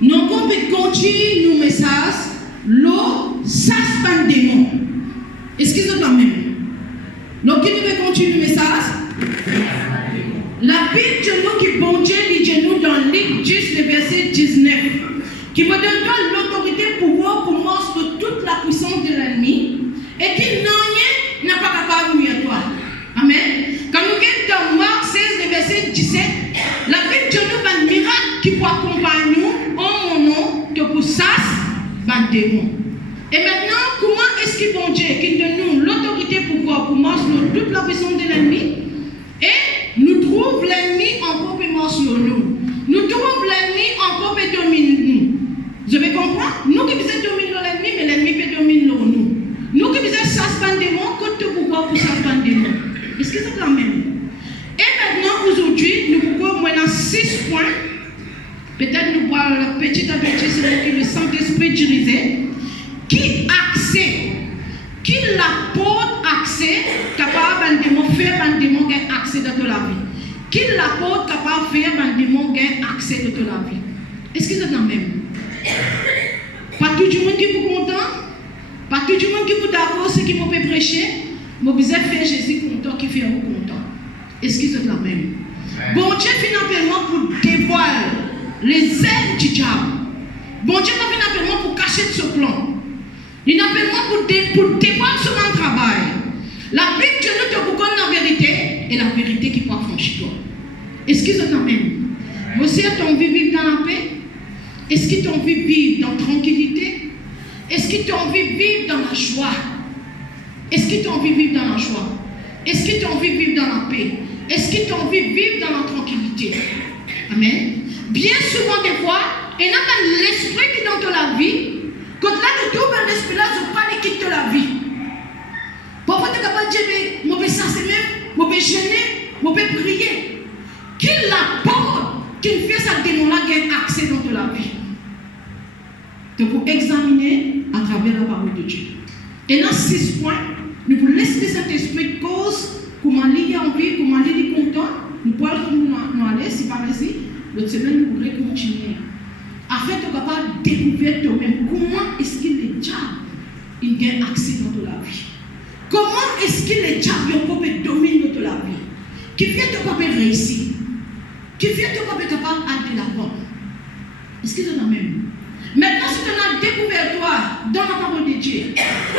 Nous pouvons continuer nos messages, l'eau, ça se passe des mots. Excusez-moi même. Donc, qui nous continuer le message? La Bible de nous qui bon Dieu dit nous dans Luc 10, le verset 19, qui me donne l'autorité pour morceau de toute la puissance de l'ennemi et qui n'a pas capable de nuire toi. Amen. Quand nous sommes dans Marc 16, le verset 17, la Bible de nous a un miracle qui peut accompagner nous en mon nom que pour ça, un démon. Et maintenant, comment est-ce que bon Dieu qui donne nous l'autorité pour morceau de toute la puissance de l'ennemi et nous trouve l'ennemi encore plus sur nous. Nous trouvons l'ennemi encore plus dominer nous. Vous avez compris? Nous qui faisons dominer l'ennemi, mais l'ennemi peut dominer nous. Nous qui faisons chasse par démon, côté pourquoi pour chasse par démon. Est-ce que c'est quand même? Et maintenant, aujourd'hui, nous pouvons mener 6 points. Peut-être nous voir petit à petit sur le Saint-Esprit dirigé. Qui accès? Qui l'apporte accès capable de faire un démon gain accès dans la vie? Qui l'apporte capable de faire un démon gain accès dans la vie? Est-ce que c'est la même? Pas tout le monde qui est content, pas tout le monde qui est d'accord, ce qui peut prêcher, mais vous avez fait Jésus content qui fait vous content. Est-ce que c'est la même? Bon Dieu finalement pour dévoiler les ailes du diable. Bon Dieu finalement pour cacher ce plan. Il n'a pas pour dévoiler son travail. La Bible de nous te connaît la vérité et la vérité qui peut affranchir toi. Est-ce que c'est la même? Vous aussi, tu as envie de vivre dans la paix? Est-ce que tu as envie de vivre dans la tranquillité? Est-ce que tu as envie de vivre dans la joie? Est-ce que tu as envie de vivre dans la joie? Est-ce que tu as envie de vivre dans la paix? Est-ce que tu as envie de vivre dans la tranquillité? Amen. Bien souvent, des fois, il y a même l'esprit qui est dans la vie. Quand là, tu trouves l'esprit là, je pas les quitte la vie. Parfois, tu es capable de dire, mais je vais chasser même, je vais gêner, je vais prier. Qui l'apporte qui fait sa démon là qui a accès dans la vie? Donc, pour examiner à travers la parole de Dieu. Et dans 6 points, nous pouvons laisser cet esprit de cause, comment il a envie, comment il est content, nous pouvons nous aller, si par ici, l'autre semaine, nous pourrons continuer. Afin de capable de découvrir toi-même comment est-ce que le diable il gagne accès dans la vie. Comment est-ce que le diable peut dominer dans la vie? Qui fait de quoi réussir? Qui fait de quoi capable d'aller l'avant? Est-ce que c'est la même? Maintenant, si tu as découvert toi dans la parole de Dieu,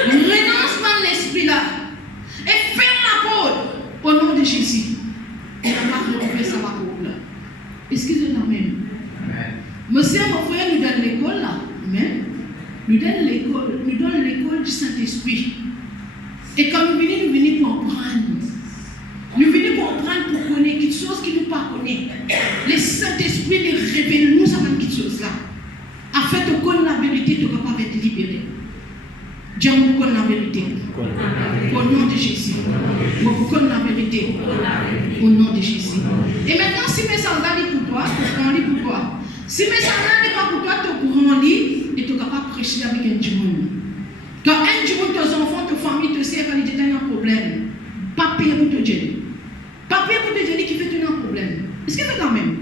renonce dans l'esprit là et ferme la porte au nom de Jésus. Et la parole de Dieu, ça va pour là. Est-ce que c'est la même? Monsieur, mon frère, nous donne l'école là. Amen. Nous donne l'école du Saint-Esprit. Et quand nous venons pour apprendre. Nous venons pour apprendre pour connaître quelque chose qui nous pas connaît. Le Saint-Esprit les révèle nous savons quelque chose là. Afin de connaître la vérité, tu es capable d'être libéré. Dieu vous connaît la vérité. Au nom de Jésus. Vous connaissez la vérité. Au nom de Jésus. Et maintenant, si mes sandales sont pour toi, tu prends pour toi. Si mes sandales n'est pas pour toi, tu prends et tu es capable de prêcher avec un démon. Quand un démon, tes enfants, tes familles, te servent, quand ils ont un problème, papier pour te dire. Papier pour te dire qui fait un problème. Est-ce que c'est quand même?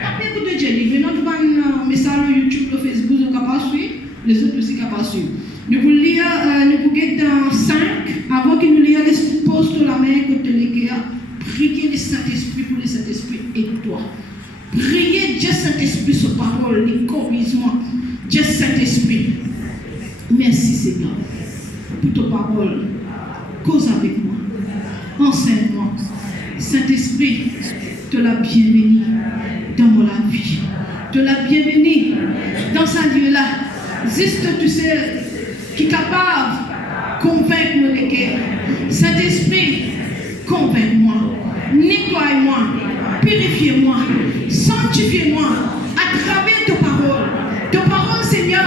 Papier pour te dire. Venons de voir un message sur YouTube, sur Facebook, nous capable de suivre. Les autres aussi capables de suivre. Nous pouvons lire, nous pouvons être dans 5, avant que nous lions les postes de la main, que les gars, priez le Saint-Esprit pour le Saint-Esprit et toi. Priez Dieu Saint-Esprit sur parole, les corrigements. Dieu Saint-Esprit. Merci Seigneur pour ta parole. Cause avec moi. Enseigne-moi. Saint-Esprit, te la bienvenue dans mon vie. Te la bienvenue dans ce lieu-là. Juste tu sais qui est capable de convaincre les cœurs. Saint-Esprit, convainc-moi. Nettoie-moi. Purifiez-moi. Sanctifiez-moi à travers ta parole. Ta parole, Seigneur,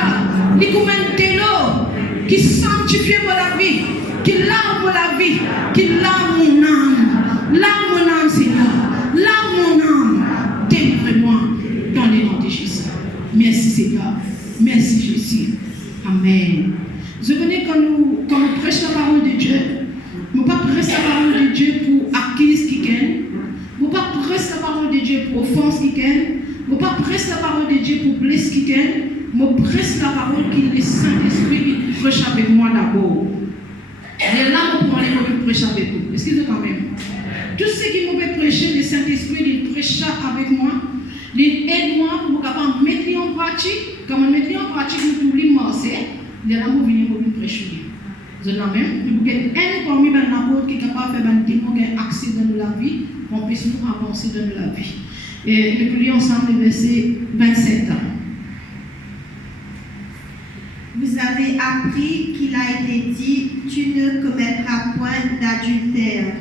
qui sanctifie la vie, qui lave la vie, qui lave mon âme. Lave mon âme, Seigneur. Lave mon âme. Délivre-moi dans le nom de Jésus. Merci, Seigneur. Merci, Jésus. Amen. Je connais quand nous prêchons la parole de Dieu, nous ne pas prêcher la parole de Dieu pour acquise qui gagne, nous ne pas prêcher la parole de Dieu pour offense qui gagne, Je ne pas presse la parole de Dieu pour blesser quelqu'un, je presse la parole qu'il est Saint-Esprit qui prêche avec moi d'abord. Et là, je prends les mots prêcher avec vous. Excusez quand même. Tout ce qui me fait prêcher, le Saint-Esprit, il prêche avec moi. Il aide moi pour capable mettre en pratique. Quand on met en pratique, nous oublions marcher. Il là, nous venons prêcher. Vous êtes là même. Vous êtes un parmi les apôtres qui est capable de faire un démon qui a accès dans la vie, qu'on puisse nous avancer dans la vie. Et nous lisons ensemble le verset 27. Vous avez appris qu'il a été dit, tu ne commettras point d'adultère.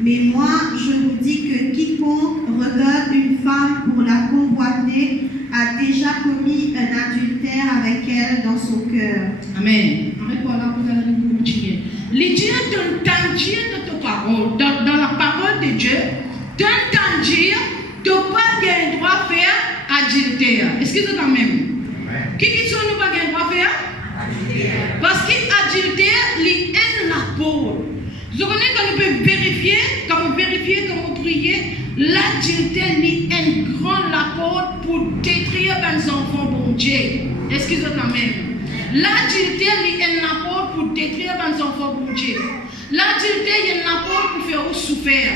Mais moi, je vous dis que quiconque regarde une femme pour la convoiter a déjà commis un adultère avec elle dans son cœur. Amen. Arrête-toi là, vous allez continuer. Les dieux t'entendent de ta parole, dans la parole de Dieu, t'entendent dire, tu n'as pas le droit de faire adultère. Est-ce que c'est quand même? Qui sont nous pas le droit de faire? Parce qu'adultère, il est la parole. Vous connaissez quand on peut vérifier, quand on prie, l'adultère est un grand rapport pour détruire les enfants bon Dieu. Est-ce que c'est quand même? L'adultère est un rapport pour détruire les enfants bon Dieu. L'adultère est un rapport pour faire souffrir.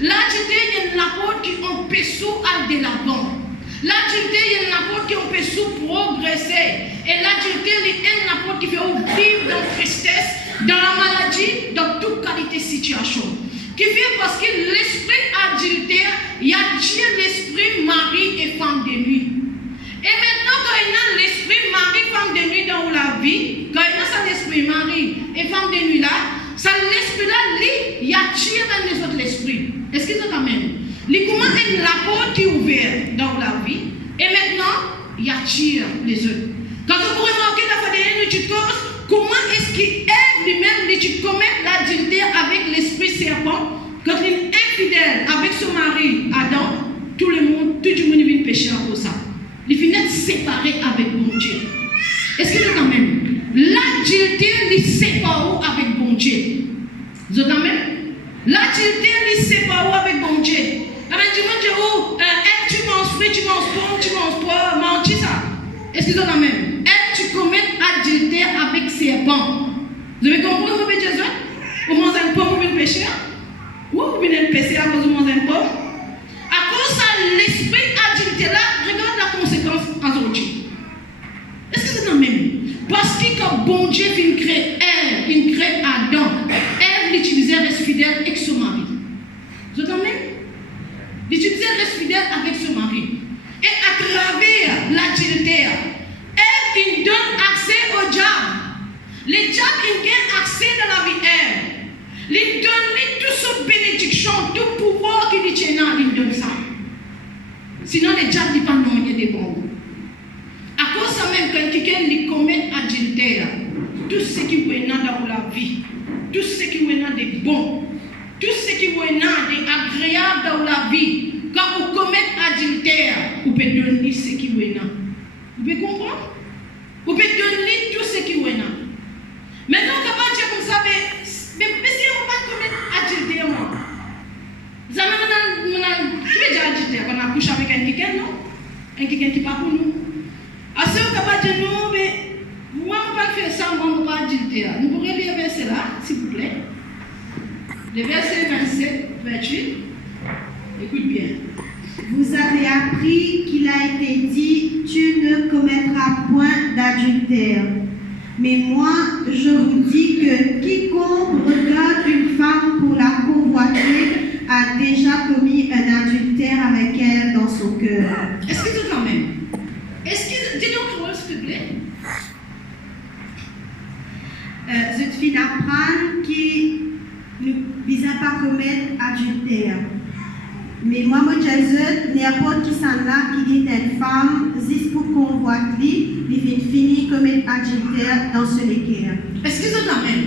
L'adultère est un rapport qui empêche aller de l'avant. L'adultère est un rapport qui empêche progresser. Et l'adultère est un rapport qui fait vivre dans la tristesse, dans la maladie, dans toute qualité de situation. Qui fait parce que l'esprit adultère, il y a Dieu l'esprit mari et femme de nuit. Et maintenant, quand il y a l'esprit mari, femme de nuit dans la vie, quand il y a ça l'esprit mari et femme de nuit là, ça l'esprit là, il y a Dieu dans les autres esprits. Est-ce que c'est quand même? Il commence un rapport qui est ouvert dans la vie. Et maintenant, il y a Dieu les autres. Quand vous remarquez la fois dernière, tu te causes, comment est-ce qu'il aide lui-même, tu commets l'adultère avec l'esprit serpent, quand il est infidèle avec son mari Adam, tout le monde vient pécher à cause de ça. Il finit séparé avec bon Dieu. Est-ce que c'est quand même? L'adultère, il sépare avec bon Dieu. Vous êtes quand même? L'adultère, il sépare avec bon Dieu. Alors, tu me dis, oh, tu manges fruit, tu manges pomme, tu manges poire, mange ça. Est-ce que c'est quand même? Tu commets adultère avec serpent. Vous avez compris ce que Jésus? Vous mangez une pomme, vous venez pécher? Ou vous venez pécher à cause de manger une pomme? À cause de l'esprit adultère là, regarde la conséquence aujourd'hui. Est-ce que c'est quand même? Parce que quand bon Dieu vient créer Ève, il crée Adam, Ève l'utilisait reste fidèle avec son mari. Vous êtes quand même? L'utiliser reste fidèle avec son mari. Et à travers l'adultère, Ève, il donne accès au diable. Le diable, il gagne accès dans la vie Ève. Il donne toute son bénédiction, tout pouvoir qu'il tient, il donne ça. Sinon, le diable dit pas non, il y a des bons. À cause de ça même, quand quelqu'un commet adultère, tout ce qui est dans la vie, tout ce qui est dans des bons, tout ce qui est dans des agréables dans la vie, quand vous commettez adultère, vous pouvez donner ce qui est là. Vous pouvez comprendre? Vous pouvez donner tout ce qui est là. Maintenant, quand Dieu comme ça, mais si vous ne pas commettre adultère, vous avez déjà adultère, on a couché avec un quelqu'un, non? Un quelqu'un qui n'est pas pour nous. Alors, si vous ne dire non, mais moi, je ne vais pas faire ça, moi, je ne vais pas adultère. Nous pourrions lire le verset là, s'il vous plaît. Le verset 27, 28. Écoute bien. Vous avez appris qu'il a été dit, tu ne commettras point d'adultère. Mais moi, je vous dis que quiconque regarde une femme pour la convoiter a déjà commis un adultère avec elle dans son cœur. Est-ce que c'est quand même? Est-ce que... Dis-nous, s'il te plaît. Je suis d'apprendre qui ne vise pas commettre adultère. Mais moi, je dis, n'importe qui s'en a qui dit une femme, juste pour convoiter, il vient finir commettre adultère dans ce cœur. Est-ce que c'est quand même?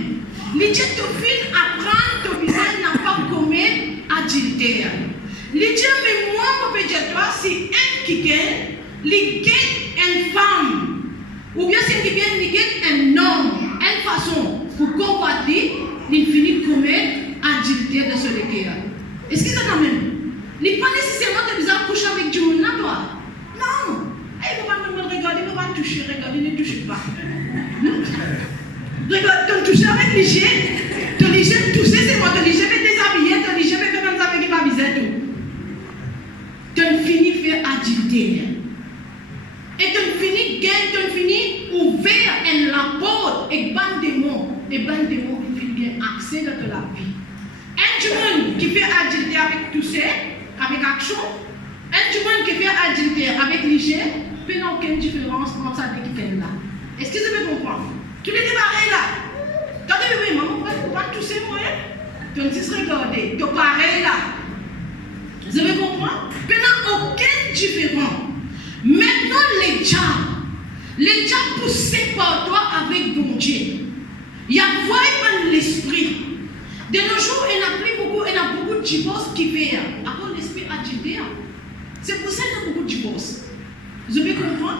Les gens te filent apprendre ton visage n'a pas commis adultère. Les gens, mais moi, je peux dire toi, si un qui gagne, il gagne une femme, ou bien si il gagne un homme, une façon pour convoiter, il finit commettre adultère dans ce cœur. Est-ce que c'est quand même? Il n'est pas nécessairement de bizarre coucher avec du monde, toi. toucher, regardez, ne touchez pas. Regarde, tu touches avec l'hygiène. Tu l'hygiène, toucher, c'est moi. Tu l'hygiène, déshabiller, tu l'hygiène, faire comme ça, avec qui va viser tout. Tu finis faire adultère. Et tu finis gain, tu finis ouvert en la porte et ban démon. Et ban démon, il finit accès dans la vie. Un monde qui fait adultère avec toucher, avec action. Un monde qui fait adultère avec l'hygiène, il n'y a aucune différence entre ça et qui fait là. Est-ce que vous pouvez comprendre? Tu les démarres là. Quand tu veux, maman, pourquoi tu ne pas toucher moi? Tu ne sais regarder. Tu pareil là. Vous avez compris? Il n'y a aucune différence. Maintenant, les diables poussés par toi avec bon Dieu. Il y a vraiment l'esprit. De nos jours, il y a beaucoup de divorces qui viennent. À cause de l'esprit agité. C'est pour ça qu'il y a beaucoup de divorces. Vous avez compris?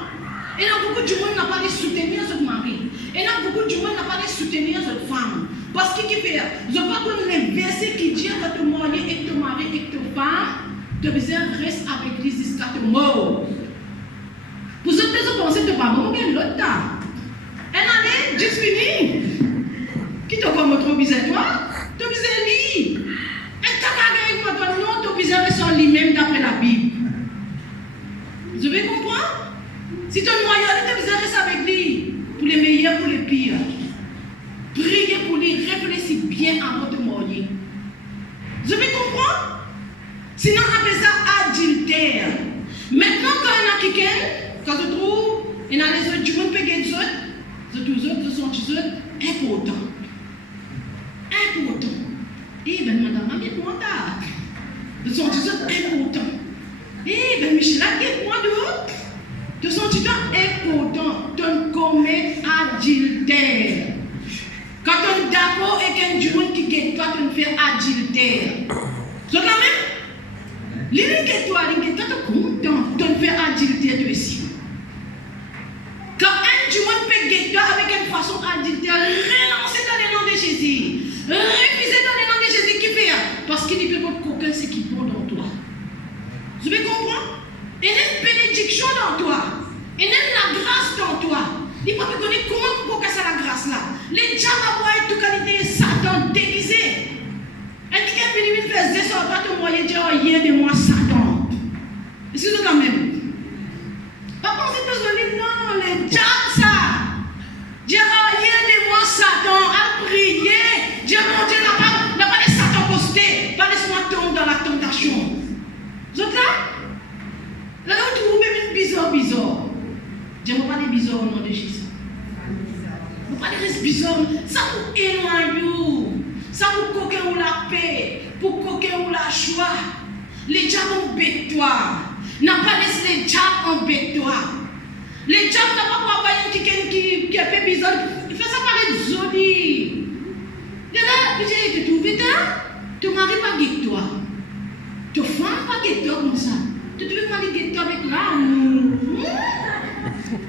Il y a beaucoup de monde qui n'a pas de soutenir son mari. Il y a beaucoup de monde qui n'a pas de soutenir sa femme. Parce qu'il fait, je ne vois pas les versets qui disent que ton mari et ton mari et ta femme, tu restes avec lui jusqu'à ton mort. Pour ceux qui pensent que tu vas mourir l'autre temps. Elle en est juste finie. Qui te voit trop bizarre, toi? Tu bizarre lui. Et tu as avec moi, non, tu bizarre sur lui-même d'après la Bible. Vous avez compris? Si ton moyen, tu bizarre reste avec lui. Pour les meilleurs, pour les pires. Priez pour lui, réfléchis bien avant de mourir. Vous avez compris? Sinon, on appelle ça adultère. Maintenant, quand il y a quelqu'un, quand je trouve, il y a les autres, du monde peut gagner les autres sont tous importants. Importants. Eh bien, madame, il y a moi tard. Ils sont tous importants. Eh bien, Michel, il y a moi d'autres. Ils sont tous importants. Tu commets adultère. Quand on est d'accord avec un monde qui gagne toi, tu fais adultère. C'est quand même. L'idée que toi, tu es content, tu fais adultère toi aussi. Quand un du monde peut gagner avec une façon adultère, renoncer dans le nom de Jésus. Refuser dans le nom de Jésus qui fait. Parce qu'il dit que votre coquin, c'est qui bon dans toi. Vous pouvez comprendre? Il y a une bénédiction dans toi. Il y a la grâce dans toi. Il faut que tu connaisses comment vous casser la grâce là. Les diables avoir toute qualité Satan déguisé. Et quelqu'un finit de faire des sortes de moyens de dire, oh, il y a de moi Satan. Est-ce que c'est quand même? Pas penser que non, les diables ça. Dire, oh, il y a de moi Satan. À prier. Dire, mon Dieu, n'a pas de Satan posté. Pas laisse-moi tomber dans la tentation. Vous êtes là? Là, vous trouvez une bizarre. Je ne veux pas des bizarres au nom de Jésus. Vous ne pas des bizarres. Ça vous éloigne. Ça vous coquer ou la paix. Pour coquer ou la joie. Les diables embêtent toi. N'a pas laissé les diables embêtent toi. Les diables n'ont pas envoyé quelqu'un qui a fait bizarre. Il fait ça par les zodis. Et là, tu te trouves ton mari pas guide toi. Ton femme pas guide toi comme ça. Tu te veux pas guide toi avec l'amour.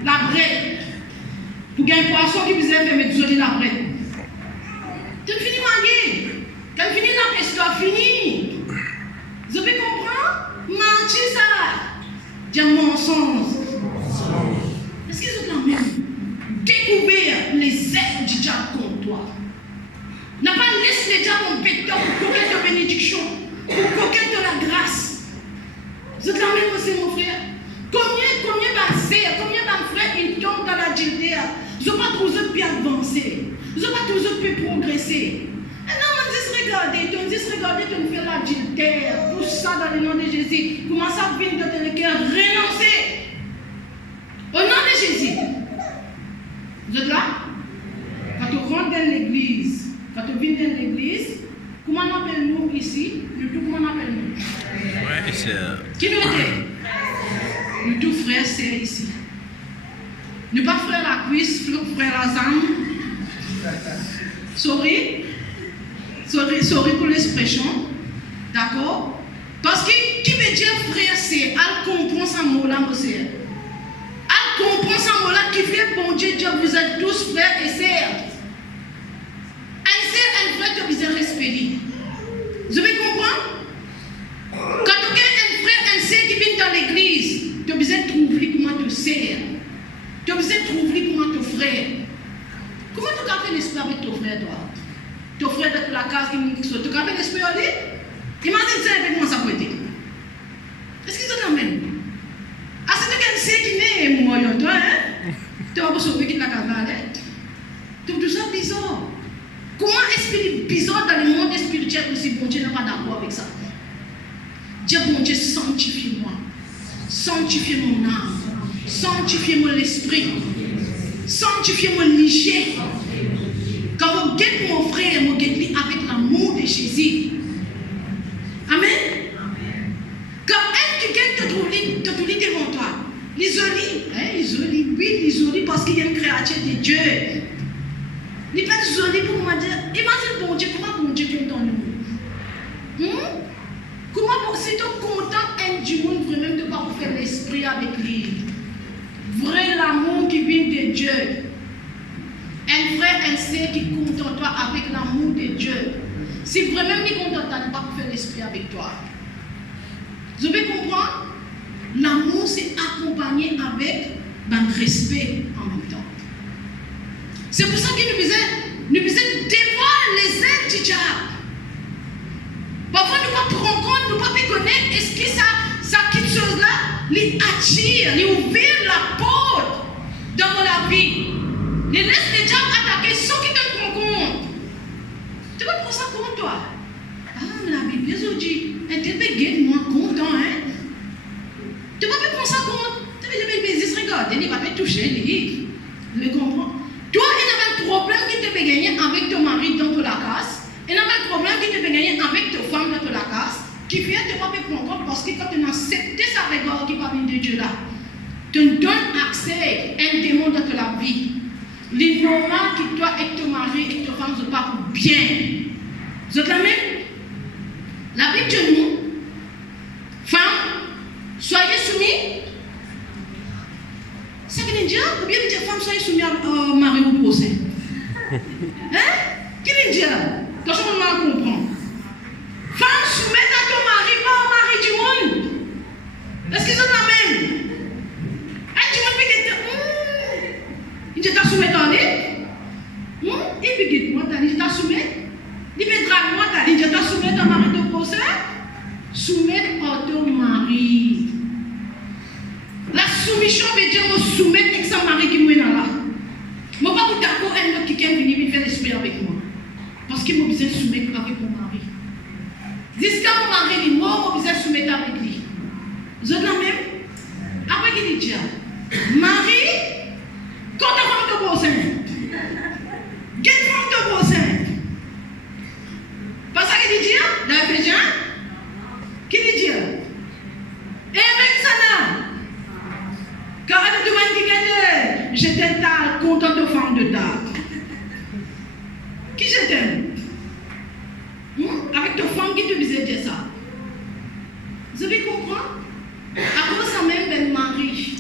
La brette. Pour gagner un poisson qui vous a fait mettre sur la brette. Tu finis manguer. Quand tu finis la histoire, fini. Vous avez compris? Mentir ça. Dire mensonge. Est-ce qu'ils ont quand même découvert les êtres du diable contre toi? N'a pas laissé les diables en béton pour coquer de bénédiction, pour coquer de la grâce. Vous êtes quand même aussi, mon frère. Combien de frères ils tombent dans l'adultère? Ils n'ont pas toujours pu avancer. Ils n'ont pas toujours pu progresser. Et non, on dit regarder, tu me fais l'adultère. Tout ça dans le nom de Jésus. Comment ça vient dans ton cœur? Renoncer. Au nom de Jésus. Vous êtes là? Quand tu rentres dans l'église, quand tu viens dans l'église, comment on appelle nous ici? Le tout, comment on appelle nous? Ouais, c'est... Qui nous était? Le tout frère, c'est ici. Ne pas frère la cuisse, frère la zambe. Sorry pour l'expression. D'accord? Parce que qui veut dire frère, c'est elle comprend ce mot-là, mon sœur. Elle comprend ce mot-là qui fait bon Dieu, vous êtes tous frères et sœurs. Un sœur, un frère, tu vous respecter. Vous avez compris? Quand tu as un frère, un sœur qui vient dans l'église, tu as besoin de trouver comment te sert. Tu as besoin de trouver comment ton frère. Comment tu as fait l'esprit avec ton frère, toi? Ton frère de la case qui me dit que tu as fait l'esprit avec lui? Imagine ça avec moi, ça peut être. Est-ce que tu t'amènes? Ah, c'est quelqu'un qui n'est moi, toi, hein? Tu vas sauver qui la case là, tout ça bizarre. Comment esprit bizarre dans le monde spirituel aussi, bon Dieu n'est pas d'accord avec ça? Dieu, bon Dieu, sanctifie-moi. Sanctifie mon âme. Sanctifie mon esprit. Sanctifie mon léger. Quand vous guettez mon frère, vous guettez avec l'amour de Jésus. Amen. Quand elle qui guette te trouve devant toi, l'isolie, parce qu'il y a une créature de Dieu. Il n'est pas isolé pour moi dire, imagine bon Dieu, comment bon Dieu compte en nous? Comment bon, si tu es content un du monde, vraiment de ne pas faire l'esprit avec lui. Vrai l'amour qui vient de Dieu. Un frère, un sœur qui compte en toi avec l'amour de Dieu. Si vraiment il compte en toi, ne pas faire l'esprit avec toi. Vous pouvez comprendre? L'amour, c'est accompagné avec le respect en même temps. C'est pour ça qu'il nous faisait dévoiler les ailes du diable. Parfois, nous ne pouvons pas prendre compte, nous ne pouvons pas connaître, est-ce que ça petite chose-là, les attire, les ouvrir la porte dans la vie. Les laisse les diables attaquer sans qu'ils te rendent compte. Tu vas prendre ça contre toi. Ah, mais la Bible, les dit, un tel béguet, moi, content, hein. Tu vas pas prendre ça contre. Tu vas dire, regarde, il va te toucher, il le comprend. Toi, il y a un problème qui te fait gagner avec ton mari dans la casse. Il y a un problème qui te fait gagner avec ta femme dans la casse. Qui vient te pas prendre compte parce que quand tu as accepté sa regard qui va venir de Dieu là, tu donnes accès à un démon dans ta vie. Les normal que toi et ton mari et ta femme se parlent bien. Vous êtes la même? La Bible de nous, femmes, soyez soumis. Ça veut dire, ou bien dire, femme, soyez soumis au mari ou au procès. Hein? Qu'est-ce que dire? Quand je me mal comprendre. Femme, soumette à ton mari, pas au mari du monde. Est-ce qu'ils sont la même? Un du monde peut dire, il t'a soumettre en lui. Il peut dire, moi, il t'a soumettre. Il peut draguer moi, il t'a soumettre à mari de procès. Soumettre à ton mari. La soumission veut dire me soumettre avec son mari qui est là. Je ne vais pas vous d'accord un autre qui vient venir faire l'esprit avec moi. Parce qu'il m'a besoin de soumettre avec mon mari. Jusqu'à mon mari dit, moi, je besoin de soumettre avec lui. Vous êtes la même? Après, il dit, Marie, quand tu vas te poser, qu'est-ce que tu vas te poser? Parce qu'il dit, dans Éphésiens, qui dit, et avec ça là, quand elle te demande qui gagne, je t'aime content de femme de ta. Qui je t'aime? Avec ta femme qui te disait dire ça. Vous avez compris? Après ça même, ben mari,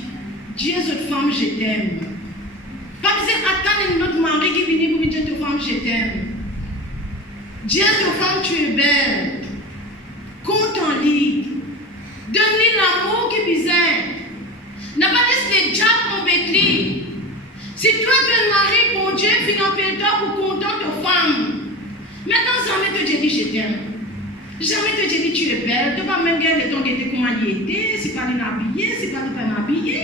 Dieu cette femme, je t'aime. Pas besoin d'attendre notre mari qui vient pour dire ta femme, je t'aime. Dieu ta femme, tu es belle. Compte en lui. Donne-lui l'amour qui besoin. N'a pas laissé les diables avec lui. Si toi tu es mari, bon Dieu, finit en toi pour content ta femme. Maintenant, jamais te dit je t'aime. Jamais te dit tu es belle. Tu ne vas pas même gagner le temps que tu comment il était. C'est pas l'habiller, c'est pas l'habiller.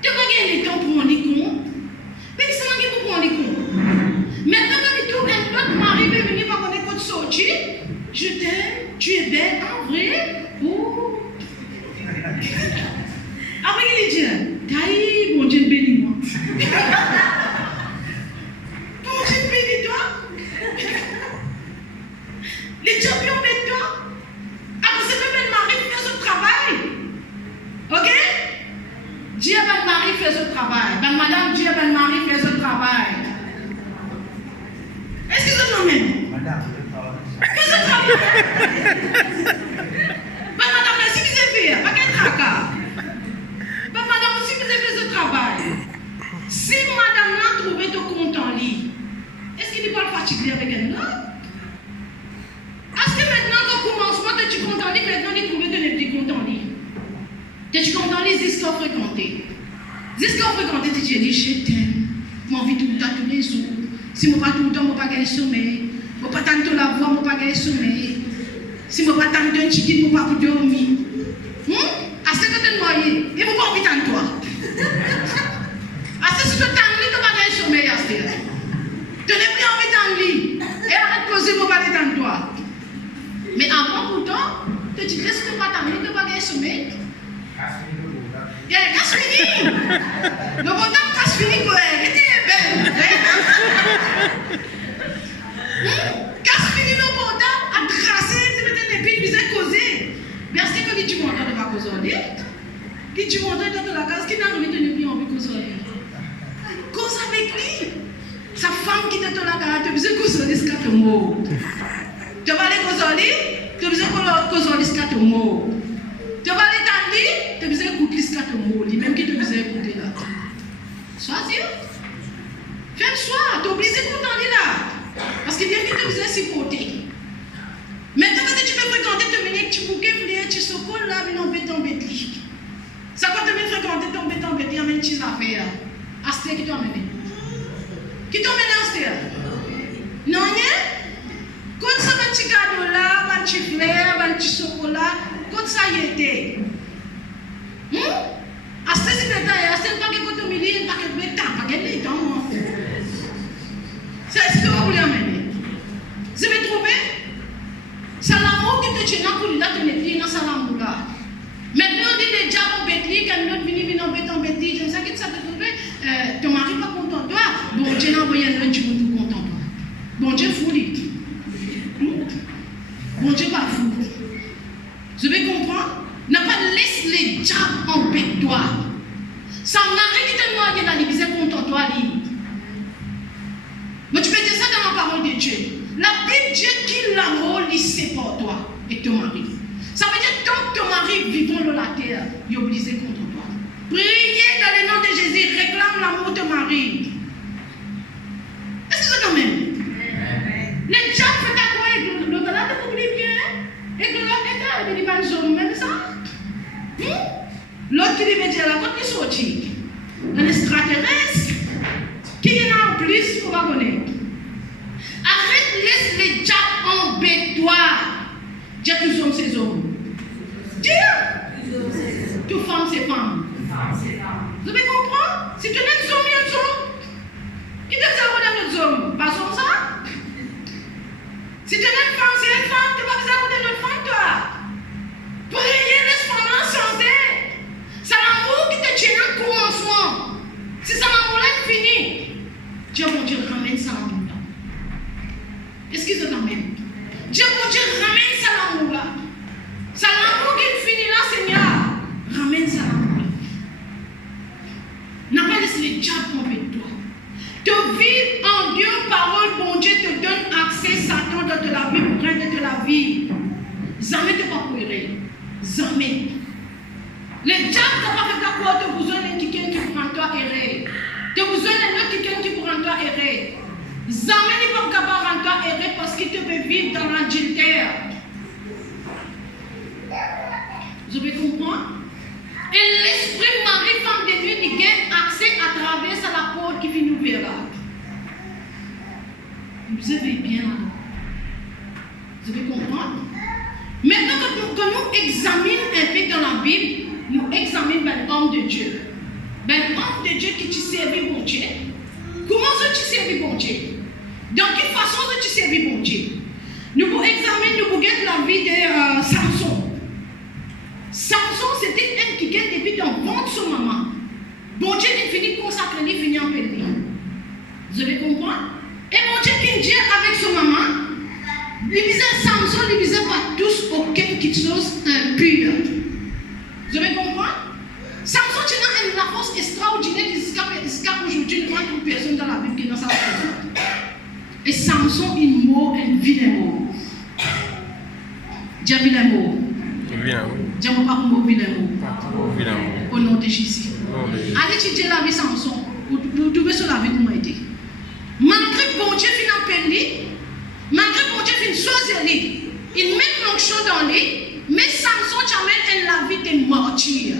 Tu ne vas pas gagner le temps pour en les compte. Mais c'est pas pour prendre les comptes. Maintenant, quand tu trouves un autre mari peut venir pour qu'on écoute sortir, je t'aime, tu es belle, en vrai. Oh. Après, il dit, Taï, bon Dieu, bénis-moi. Bon Dieu, bénis-toi. Les champions de toi. Après, c'est même le mari qui fait ce travail. Ok? Dieu, ben mari fait ce travail. Ben madame, Dieu, ben mari fait ce travail. Est-ce que c'est toi-même? Madame, fais ce travail. Ben madame, si vous avez fait, pas qu'un tracas. Ben madame, si vous avez fait ce travail. Si madame n'a trouvé ton compte en lit, est-ce qu'il n'est pas fatigué avec un autre? Est-ce que maintenant, au commencement, tu comptes en lit, maintenant, il trouve que tu n'es plus compte en lit? Tu comptes en lit, c'est ce qu'on fréquenté. Jusqu'à fréquenter, j'ai dit, je t'aime. J'ai envie tout le temps, tous les jours. Si je ne pas tout le temps, je ne vais pas gagner sommeil. Je ne vais pas tenter la voix, je ne vais pas gagner sommeil. Si je ne vais pas tenter un chicken, je ne vais pas dormir. À ce que tu es noyé, et je ne vais pas envie de toi. À ce que tu es tanné, tu ne vas pas gagner sommeil. Tu n'as plus envie de lit. Et arrête de poser, je ne vais pas aller dans toi. Mais avant, pourtant, tu dis, laisse-moi pas t'amener, tu ne vas pas gagner sommeil. Casse fini! Le bonhomme casse fini pour elle. Belle. Casse fini le bonhomme à tracer, c'est des puis ils causer. Merci que tu m'entends de ma cause. Qui tu m'entends de la case, qui n'a rien de ne plus envie de causer. Cause avec lui. Sa femme qui te la case, tu as besoin de causer ce 4 mots. Tu vas aller causer, tu as besoin de causer ce 4 mots. Tu vas aller t'en tu as besoin d'écouter les 4 mots, même qui te besoin d'écouter là. Sois sûr. Fais le choix, tu es obligé d'écouter là. Parce qu'il y a qui te besoin supporter. Maintenant, quand tu peux fréquenter, tu mets tu bouquets, tu secours là, mais non, béton, bétli. Ça quand tu peux fréquenter, ton béton, bétli, amène tes affaires. Asté qui t'a amené. Qui t'a amené Asté? Non, rien? Quand ça va un petit cadeau là, un petit fleur, un petit chocolat, quand ça y était. Asté si tu es asté pas que quand tu me dis, pas que tu es pas que tu es dans c'est ce que vous voulez amener. Vous avez trouvé? C'est l'amour qui te tient pour lui, là, tu n'es plus dans ce l'amour là. Maintenant, on dit les diables ont bêtis, quand l'autre vient en bêtis, je ne sais pas que ça te trouve. Ton mari n'est pas content de toi. Bon Dieu n'a envoyé un Dieu tout content de toi. Bon Dieu fou lui. Bon Dieu pas fou. Vous avez compris? N'a pas laissé les diables embêter toi. Sa mari qui te demande là, il est content de toi. Mais tu peux dire ça dans la parole de Dieu. La Bible dit qu'il l'amour, il c'est pour toi et ton mari. Ça veut dire tant que ton mari vivant dans la terre, il est obligé contre toi. Priez dans le nom de Jésus, réclame l'amour de ton mari. Est-ce que c'est quand même? Les gens font quoi avec l'autre là, tu oublies bien. Et que l'autre est là, il va nous même ça. L'autre qui lui dit là, quand il sortit, un extraterrestre, qui est là en plus pour pas connaître. Arrête, laisse les diables embêter toi. Dis que nous sommes ces hommes. Dis. Toutes femmes, c'est femmes. Vous avez compris? Si tu n'es pas homme, il y a un homme. Qui te dit à notre homme? Pas comme ça. Si tu n'es une femme, c'est une femme. Tu ne vas pas besoin de notre femme, toi. Priez, laisse-moi changer. C'est l'amour qui te tient au commencement. Si ça l'amour-là est fini, Dieu, mon Dieu, ramène ça l'amour-là. Est-ce qu'ils ont même? Dieu, mon Dieu, ramène ça l'amour-là. Ça l'amour qui finit là, Seigneur. Ramène ça l'amour-là. N'a pas laissé les diables avec toi. Te vivre en Dieu, parole, mon Dieu te donne accès, Satan, dans la vie, pour rendre de la vie. Jamais te pas courir. Jamais. Les diables ne peuvent pas faire tu as besoin de quelqu'un qui prend toi errer. Tu as besoin de quelqu'un qui prend toi errer. Jamais ne peuvent pas rendre toi errer parce qu'il te veut vivre dans l'adultère. Vous avez compris? Et l'esprit mari, femme de Dieu, il gagne accès à travers la porte qui finit ouverte. Vous avez bien là. Vous avez compris? Maintenant que nous examinons un peu dans la Bible, nous examinons l'homme de Dieu. L'homme de Dieu qui tu servis bon Dieu. Comment tu servis bon Dieu? Dans quelle façon tu servis bon Dieu? Nous pouvons examiner, nous pouvons la vie de Samson. Samson, c'était un qui est depuis dans le ventre de son maman. Bon Dieu, il finit consacré, il finit en pédé. Vous avez compris? Et bon Dieu qui dit avec son maman, il disait Samson, il disait pas tous aucune chose impure. Vous avez compris? Samson, tu as une force extraordinaire qui escape aujourd'hui devant toute personne dans la Bible qui est dans sa vie. Et Samson, il mort, un vilain mot. Dis un vilain mot. Dis-moi pas pour mot vilain mot. Au nom de Jésus. Allez étudier la vie de Samson. Vous trouvez sur la vie de moi. Malgré que bon Dieu finit en peine, malgré que bon Dieu finit sorcellerie, il met l'onction dans lui, mais Samson t'amène la vie de martyr.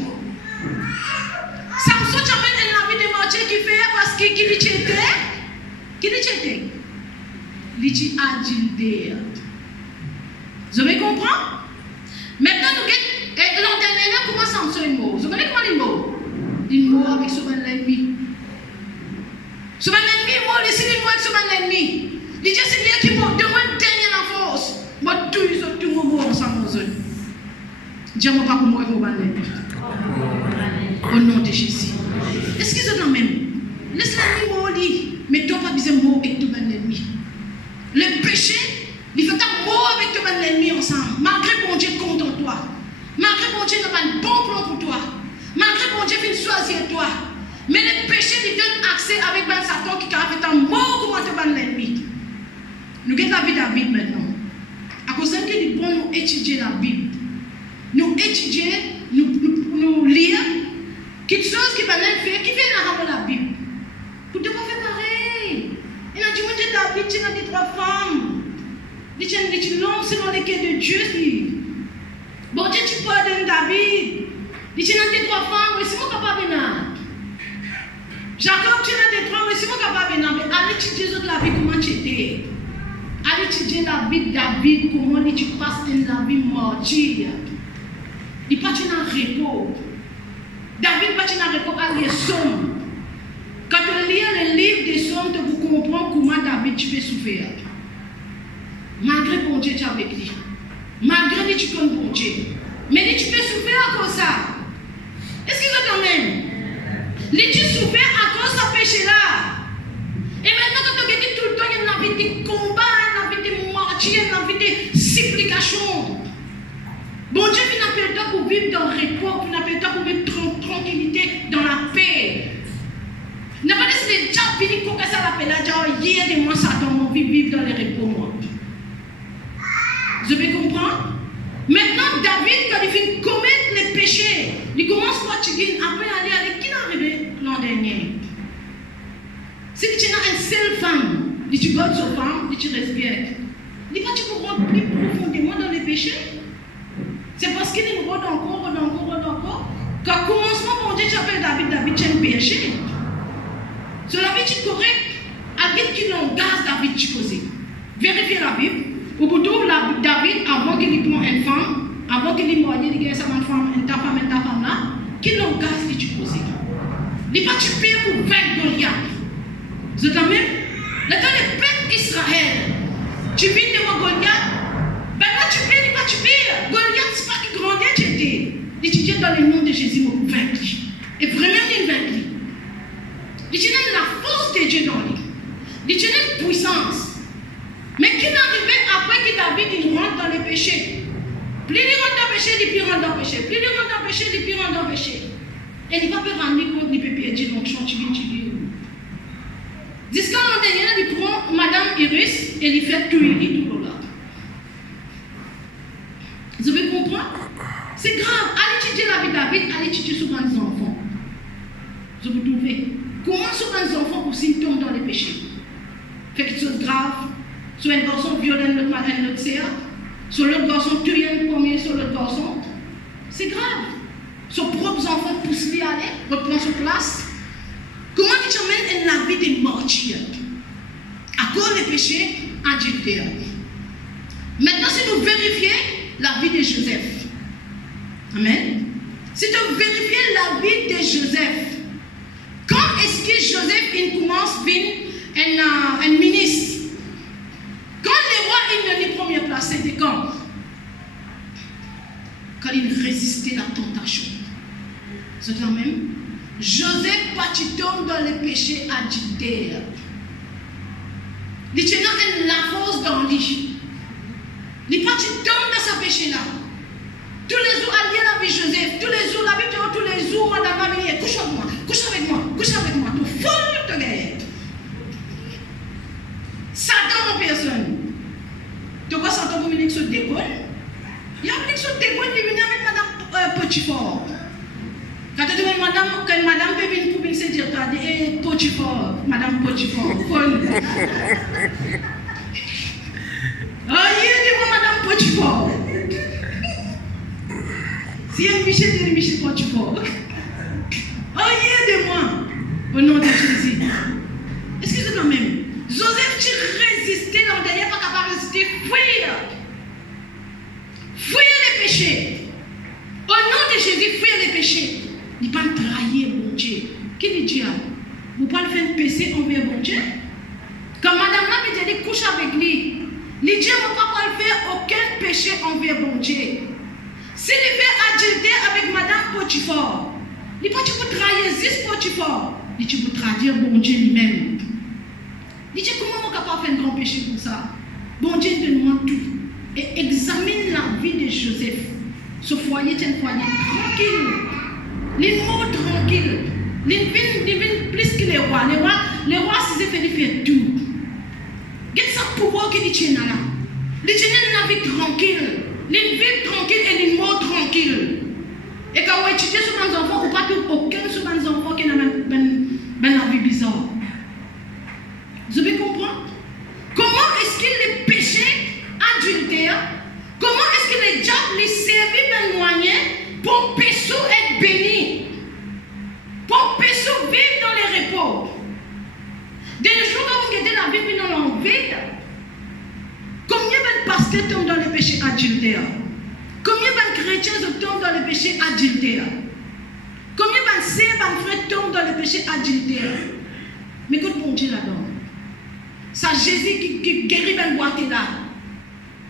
Samson t'amène fait parce que qui dit c'était? Qui dit c'était? Il dit adultère. Vous avez compris? Maintenant, nous l'an dernier, là, comment ça me mot? Vous connaissez comment les mots? Les mots avec ce l'ennemi. Ce l'ennemi, moi, laissez les mots avec ce l'ennemi. Il dit c'est bien qui m'a demandé dernière la force. Moi, tout le monde ensemble. Dis-moi pas pour moi, il faut au nom de Jésus. Est-ce qu'ils sont dans le même? Laisse l'ennemi mourir, mais toi pas besoin de mourir avec ton ennemi. Le péché, il faut mourir avec ton ennemi ensemble. Malgré que Dieu compte en toi. Malgré que Dieu n'a pas un bon plan pour toi. Malgré que Dieu vient choisir toi. Mais le péché lui donne accès avec ben Satan qui a fait un mort pour ton ennemi. Nous avons la vie de la Bible maintenant. À cause de ça, nous devons étudier la Bible. Nous étudier, nous lire quelque chose qui va nous faire, qui vient dans la Bible. Pour ne pas faire pareil. Il a dit, mon Dieu, David, tu as dit 3 femmes. Il dit, l'homme selon les quais de Dieu. Bon Dieu, tu pardonnes David. Il dit, tu as dit 3 femmes, mais c'est moi capable de venir. Jacob, tu as dit 3, mais c'est moi capable de venir. Mais allez étudier la vie, comment tu étais. Allez étudier la vie de David, comment tu passes dans la vie martyre. Il partit dans le repos. David partit dans le repos à lire Psaumes. Quand tu lis le livre des Psaumes, tu comprends comment David tu peux souffrir. Malgré que Dieu est avec lui. Malgré que tu connais bon Dieu. Mais tu peux souffrir à cause de ça. Est-ce que vous entendez? Tu souffres à cause de ce péché-là. Et maintenant, quand tu dis tout le temps, il y a une vie de combat, une vie de martyr, une vie de supplication. Bon Dieu, il n'a pas le temps pour vivre dans le repos, il n'a pas le temps pour vivre tranquillité, dans la paix. Il n'a pas laissé les gens venir pour que ça l'appelle à dire, hier de moi, Satan, on vit vivre dans le repos. Vous avez compris? Maintenant, David, quand il finit de commettre les péchés, il commence par fatiguer, après aller avec qui est arrivé l'an dernier. Si tu as une seule femme, tu gardes sa femme et tu respectes. Il pas tu peux rentrer plus profondément dans les péchés. C'est parce qu'il est rôde encore. Quand commencement, mon Dieu, tu appelles David, tu es un péché. Sur la vie, tu es correct. Avec qui l'engage David, tu causes. Vérifiez la Bible. Au bout de David, avant qu'il prenne une femme, avant qu'il ait marié, il y a sa femme, ta femme là, qui l'engage que tu causes. Il pas tu payes pour 20 Goliath. Vous êtes la même? Là, dans le peuple d'Israël, tu vis devant Goliath. Ben là, tu payes, pas tu payes. Goliath, c'est pas qui grandit, tu étais. Et tu dis dans le nom de Jésus, pour vaincre. Et vraiment, il vaincu. Il tient la force de Dieu dans lui. Il tient une puissance. Mais qui est arrivé après que David il rentre dans le péché? Plus il rentre dans le péché, plus il rentre dans le péché. Plus il rentre dans le péché, plus il rentre dans le péché. Et il ne va pas rendre compte, il peut perdre donc chantier. Jusqu'à l'an dernier, il prend Madame Iris et il fait tout là. Vous avez compris? C'est grave. Allez étudier la vie de David, allez étudier souvent les enfants. Vous avez trouvé? Comment souvent les enfants aussi tombent dans les péchés? Fait quelque chose de grave. Soit un garçon violent notre matin, notre sœur. Soit l'autre garçon tuer le premier sur l'autre garçon. C'est grave. Son propre enfant pousse lui à aller, reprend sa place. Comment tu emmènes la vie de martyr? À cause des péchés adultères. Maintenant, si nous vérifions la vie de Joseph. Amen. Si tu vérifies la vie de Joseph, quand est-ce que Joseph il commence à être un ministre? Quand le roi il a les premières places, c'était quand? Quand il résistait à la tentation. C'est la même. Joseph tombe dans le péché adultère. Il tient la force dans lui. Il tombe dans ce péché-là. Tous les jours, allié la vie de Joseph. Tous les jours, la Bible dit tous les jours, madame va venir. Couche avec moi, couche avec moi, couche avec moi. Tout folle de l'air. Satan en personne. Tu vois Satan comme une sur d'école. Il y a une sur d'école qui vient avec madame Potiphar. Quand tu demandes madame, quand madame peut venir pour venir se dire, tu as dit, Potiphar, madame Potiphar, folle. Ah, il est devant madame Potiphar. Si un Michel, c'est Michel Potiphar. Oh, il est de moi. Au nom de Jésus. Est-ce que c'est quand même? Joseph, tu résistais, l'homme derrière pas capable de résister, fuir. Fuir les péchés. Au nom de Jésus, fuir les péchés. Il ne pas trahir mon Dieu. Qui dit Dieu? Vous ne pouvez pas faire un péché envers mon Dieu? Quand madame là me dit couche avec lui, les dieux ne vont pas faire aucun péché envers mon Dieu. S'il fait adultère avec madame Potiphar, il peut trahir juste Potiphar. Il peut trahir mon Dieu lui-même. Il dit comment on est capable de faire un grand péché comme ça? Bon Dieu te demande tout. Et examine la vie de Joseph. Ce foyer est un foyer tranquille. Les mots tranquilles. Les vignes plus que les rois. Les rois, c'est fait faire tout. Qu'est-ce que ça pouvoir que tu es là? Les gens ont une vie tranquille. Les vies tranquilles et les mots tranquilles. Et quand on étudie sur les enfants, on ne pas aucun sur les enfants qui ont la vie bizarre. Vous devez comprendre? Comment est-ce que les péchés adultères, comment est-ce que les diables les servent de moyen pour pécho être béni? Pour pécho vivre dans les repos. Des jours où vous regardez la Bible dans l'envie, combien de pasteurs tombent dans les péchés adultères? Combien de chrétiens tombent dans les péchés adultères? Combien de sœurs, de frères tombent dans les péchés adultères? Mais écoute mon Dieu là-dedans. C'est Jésus qui guérit un boité là.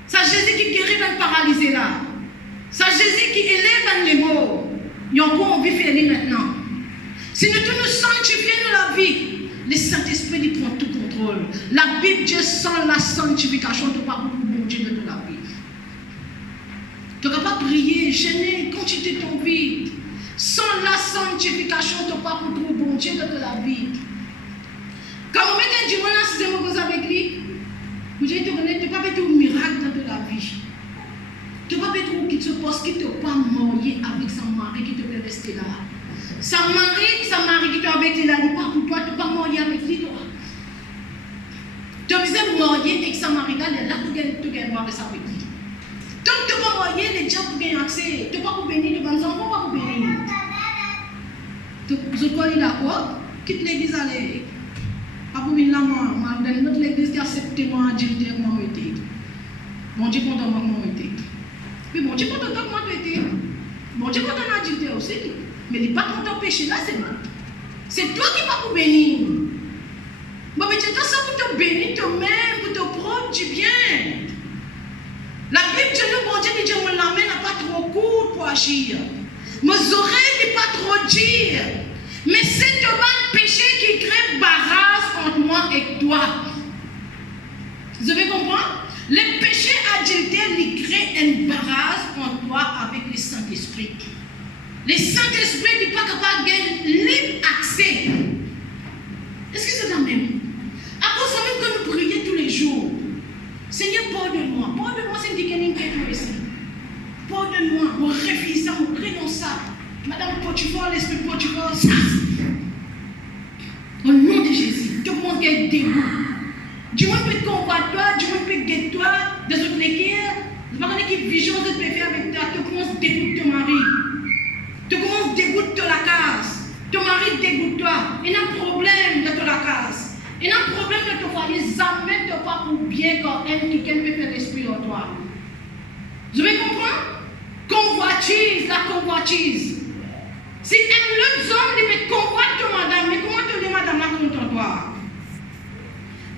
C'est Jésus qui guérit un paralysé là. C'est Jésus qui élève les morts. Et encore on vit faire maintenant. Si nous tous nous sanctifions dans la vie, le Saint-Esprit il prend tout contrôle. La Bible dit sans la sanctification, tu ne peux pas pour bon Dieu de la vie. Tu ne peux pas prier, gêner, continuer ton vie. Sans la sanctification, tu ne peux pas pour bon Dieu de la vie. Quand on met un dimanche, si c'est mon avec lui, vous dites, tu ne peux pas faire un miracle dans la vie. Tu ne peux pas faire un qui te passe, qui ne peut pas marier avec son mari, qui te peut rester là. Sa mari qui est avec lui, là, il n'est pas pour toi, tu ne peux pas marier avec lui, toi. Tu es obligé de marier avec sa mari, là, là, tu peux marier ça avec lui. Donc, tu ne peux pas marier les gens pour gagner accès. Tu ne peux pas bénir les enfants, pas pour bénir. Vous êtes d'accord? Quitte l'église, allez. Pas pour venir là, moi. Dans notre église qui accepte moi, adultère, moi, été. Bon Dieu, content, moi, été. Mais bon Dieu, content, moi, été. Bon Dieu, content, adultère aussi. Mais il n'est pas content péché là, c'est bon. C'est toi qui vas pour bénir. Bon, mais tu as ça pour te bénir toi-même, pour te prendre du bien. La Bible dit nous, bon Dieu, dit mon main n'a pas trop court pour agir. Mes oreilles n'est pas trop dire. Mais c'est le péché qui crée barrage entre moi et toi. Vous avez compris? Les péchés adultères, ils créent un barrage entre toi avec le Saint-Esprit. Le Saint-Esprit n'est pas capable de gagner libre accès. Est-ce que c'est la même? À cause de même que nous prions tous les jours. Seigneur, pardonne-moi. Pardonne-moi, c'est une question ici. Pardonne-moi, mon réfléchissant, mon créant ça. Madame Potiphar, l'esprit Potiphar, ça. Au nom de Jésus, tout le monde est dégoût. Du monde peut combattre toi, du monde peut guetter toi, des autres équipes. Je ne sais pas qui vision de te faire avec toi, tu commences à dégoûter ton mari. Tu commences à dégoûter la case. Ton mari dégoûte toi. Il y a un problème de la case. Il y a un problème de ton foyer. Jamais ne pas pour bien quand quelqu'un peut faire l'esprit en toi. Vous avez compris? Convoitise, la convoitise. Si un autre homme il convoite ton madame, mais comment te dit madame là contre toi?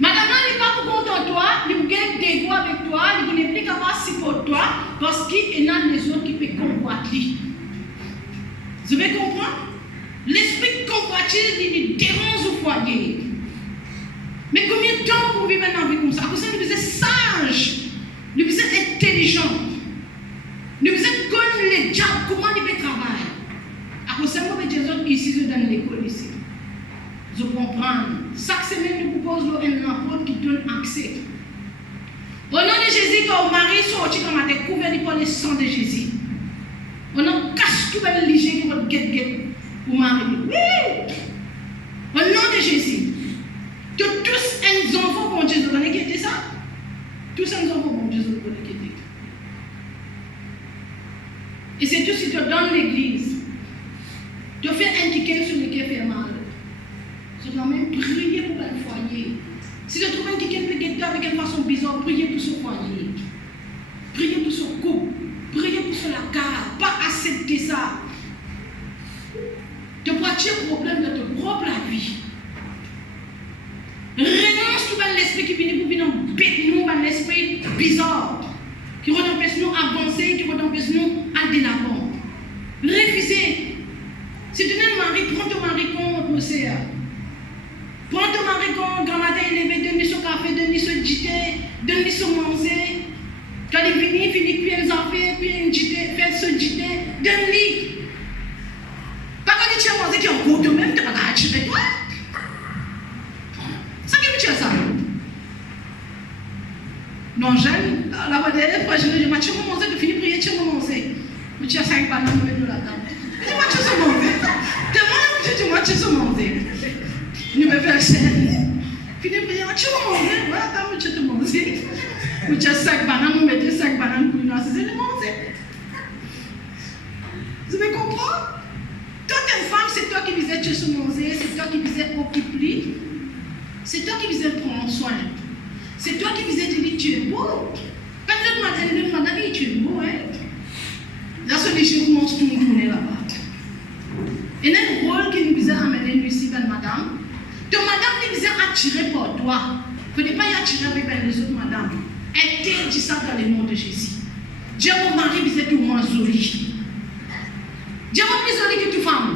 Madame là n'est pas pour contre toi, il gagne des goûts avec toi, il n'est plus capable de supporter toi, parce qu'il y a des autres qui peuvent convoiter. Vous avez compris? L'esprit de convoitise, il dérange au foyer. Mais combien de temps vous vivez dans la vie comme ça? Parce que nous sommes sages, nous sommes intelligents, nous sommes comme les diables, comment ils peuvent travailler? À cause de ça, des autres ici, dans l'école ici. Je comprends. Chaque semaine, nous proposons un apôtre qui donne accès. Au nom de Jésus, quand on marie sorti dans ma tête, couvert par le sang de Jésus. On en cache tout le léger qui va guette pour marier. Oui! Au nom de Jésus. Que tous les enfants pour Dieu, vous connaissez ça? Tous les enfants pour Dieu, vous connaissez. Et c'est tout si tu es dans l'église. Tu fais un ticket sur lequel fait mal. C'est la écouter avec une façon bizarre, priez pour son foyer. Priez pour son couple. Priez pour son carte. Pas accepter ça. De poitiers problème de ton propre vie. Renonce tout l'esprit qui vient pour venir bête nous, l'esprit bizarre. Qui empêche nous avancer, qui empêche nous aller de l'avant. Refusez. Si tu n'es mari, prends ton mari comme monsieur. Prends ton mari comme grand matin élevé, donne-lui son café, donne-lui son jeté, donne-lui son manger. Quand il finit, puis il affaires, puis il jeté, fait son jeté, donne-lui. Pas quand tu as mangé qui est en cours de même, tu vas pas acheter toi. Ça qui veut dire ça? Non, j'aime. La dernière fois, je me dis, tu vas manger, tu finis de prier, tu vas manger. Mais tu as 5 bananes, tu vas là-dedans. Dis-moi, tu vas manger. Dis-moi, tu vas manger. Nous me faire scène. Finis de prier, tu vas manger. Voilà, attends, tu vas manger. Mais tu as 5 bananes, on met 5 bananes pour nous, c'est de manger. Vous me comprenez? Toi, t'es une femme, c'est toi qui visais te manger, c'est toi qui visais occuper. C'est toi qui visais prendre soin. C'est toi qui visais te dire tu es beau. Quand l'autre madame dit tu es beau, hein? Là, ce les choses commencent tout tourner là-bas. Et il y a un rôle qui nous visait amener nous ici, ben madame. Ton madame nous visait attirer pour toi. Il ne faut pas y attirer avec les autres madames. Elle t'a dit ça dans le nom de Jésus. Dieu, mon mari visait tout moins joli. Dieu, mon plus joli que toute femme.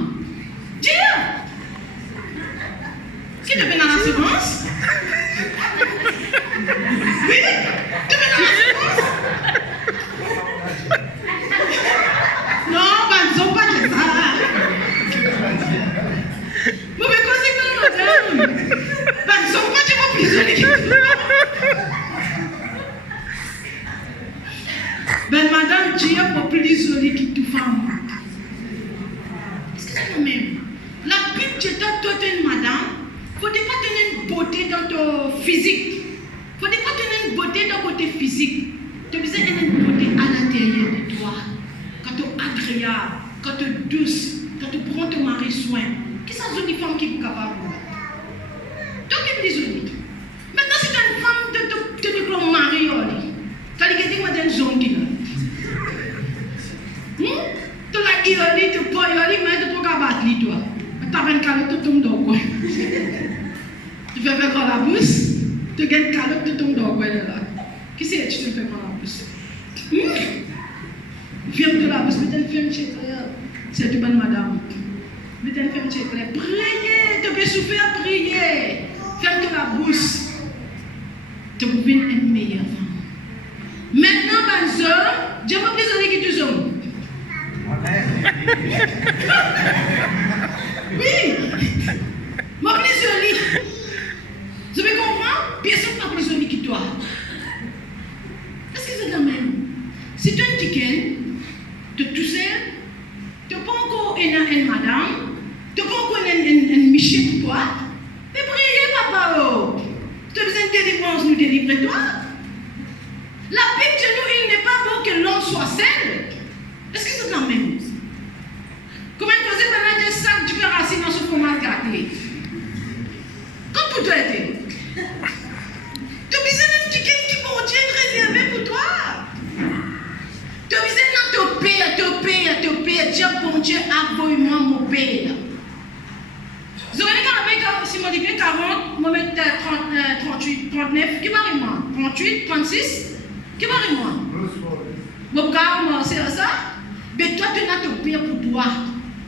Dieu! Qui te met dans l'assurance? Oui? Tu mets dans l'assurance? Non, ils n'ont pas de ça. Vous me connaissez pas, madame? Ils n'ont pas de plus joli que toute femme. Ben, madame, Dieu est plus joli que toute femme. Est-ce que c'est le même? La Bible, tu es une madame. Il ne faut pas tenir une beauté dans ton physique. Il ne faut pas tenir une beauté dans ton côté physique. Tu as besoin d'une beauté à l'intérieur de toi. Quand tu es agréable, quand tu es douce, quand tu prends ton mari soin. Qui sont les femmes qui sont capables de faire? Toi qui es jolie. Maintenant, si tu es une femme, tu te dis que mari, quand il dit que tu es une zongue. Tu l'as guilloli, tu peux y aller, mais tu peux pas battre toi. Tu as une calotte, tu tombes dans le coin. Tu fais faire la bouche, tu gagnes une calotte, tu tombes dans le coin là. Qui c'est que tu te fais faire la bouche? Ferme de la bouche, peut-être ferme chez toi. C'est une bonne madame. Peut-être ferme chez toi. Priez, tu peux souffrir, prier. Ferme de la bouche. Tu peux devenir une meilleure femme. Maintenant, ma soeur, Dieu m'a désolé que tu sois. Oui, moi plus jolie. Vous me comprenez? Personne n'est plus jolie que toi. Est-ce que c'est la même? Si tu es un chicken, tu es tout seul, tu n'as pas encore une madame, tu n'as pas encore une michette pour toi, mais priez, papa. Tu as besoin de délivrance, nous délivrer toi. La Bible de nous, il n'est pas bon que l'homme soit seul. Est-ce que c'est la même? Comment poser pendant des sacs du père assis dans ce format gâté? Comme pour toi, tu as besoin d'un chicken qui pour Dieu réservé pour toi. Tu as besoin de te payer. Dieu pour Dieu, abonne-moi mon père. Vous avez quand si on dit 40, on met 38, 39, qui va arriver moi? 38, 36, qui va arriver moi? Bon, regarde, c'est ça? Mais toi, tu n'as pas de payer pour toi.